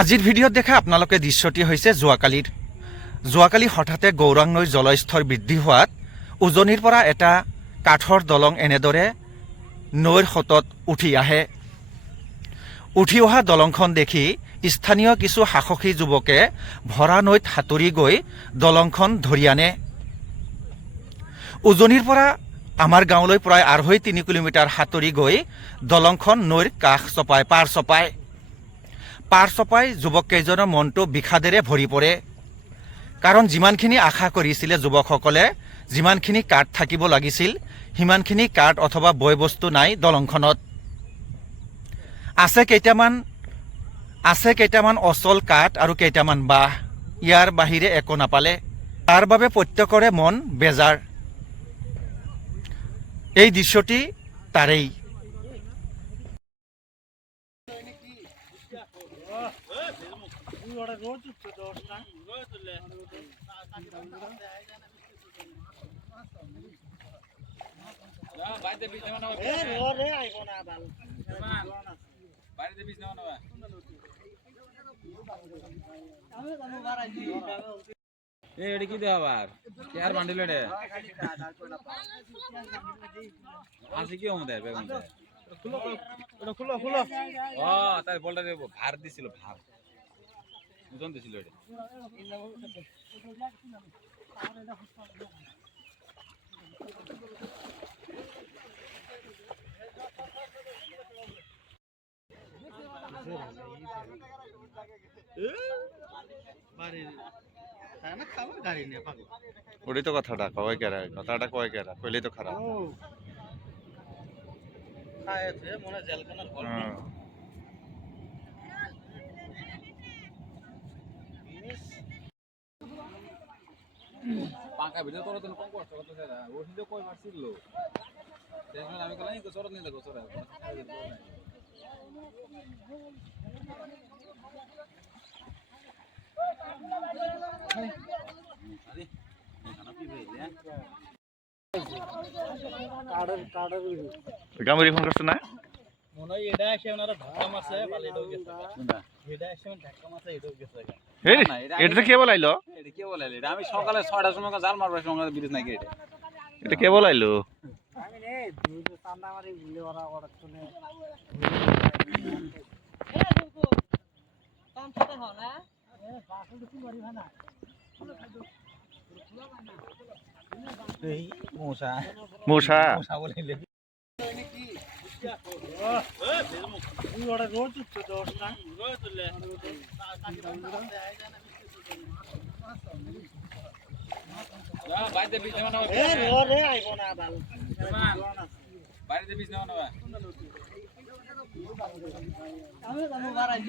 আজিৰ ভিডিঅ'ত দেখা আপোনালোকে দৃশ্যটি হৈছে যোৱাকালি হঠাতে গৌৰাং নৈৰ জলস্তৰ বৃদ্ধি হোৱাত উজনিৰ পৰা এটা কাঠৰ দলং এনেদৰে নৈৰ সোঁতত উঠি আহে। উঠি অহা দলংখন দেখি স্থানীয় কিছু সাহসী যুৱকে ভৰা নৈত সাঁতুৰি গৈ দলংখন ধৰি আনে। উজনিৰ পৰা আমাৰ গাঁৱলৈ প্ৰায় 2.5-3 কিলোমিটাৰ সাঁতুৰি গৈ দলংখন নৈৰ কাষ চপায় পাৰ চপাই যুৱককেইজনৰ মনটো বিষাদেৰে ভৰি পৰে। কাৰণ যিমানখিনি আশা কৰিছিলে যুৱকসকলে, যিমানখিনি কাঠ থাকিব লাগিছিল, সিমানখিনি কাঠ অথবা বয় বস্তু নাই দলংখনত। আছে কেইটামান অচল কাঠ আৰু কেইটামান বাঁহ, ইয়াৰ বাহিৰে একো নাপালে। তাৰ বাবে প্ৰত্যেকৰে মন বেজাৰ। এই দৃশ্যটি তাৰেই। এটা কি দেওয়া আবার আর বান্ডিল এটা আছে কি আমাদের বেগুন খুলো ও তাই বলটা ভার দিছিল, ভার ওজন দিছিল এটা। ওটাই তো কথাটা কয় কেরা, কথাটা কয় কেরা, কইলেই তো খারাপ। পাকা ভিডিও তোর তো কম কষ্ট করতে চাই না, ও কিন্তু কই মারছিল দেখলেন আমি কলাই তো সরত নিয়ে দেখো সরা গামুরি ফোন করছে না? মনে হয় এটা এসে ওনারা ধাক্কা মারছে, পালে এটাও গেছে। এটা এসে ধাক্কা মারছে, এটাও গেছে। এটা কে বলাইলো? এটা কে বলাইলো? এটা আমি সকালে 6টার সময় জাল মারবার সময় ব্রিজ নাই এটা। এটা কে বলাইলো? আমি রে দুটো চান্দা মারি ভুলে ওরা ওরা শুনে কাম করতে হয় না। বাসুল কি মারি ভানা এই মশা বলাইলে ওরা রোজ উঠছে 10টা রোজ তুললে বাইরে বিজ নেওয়া এ রে আইবো না বাল বাইরে বিজ নেওয়া আমি বারাই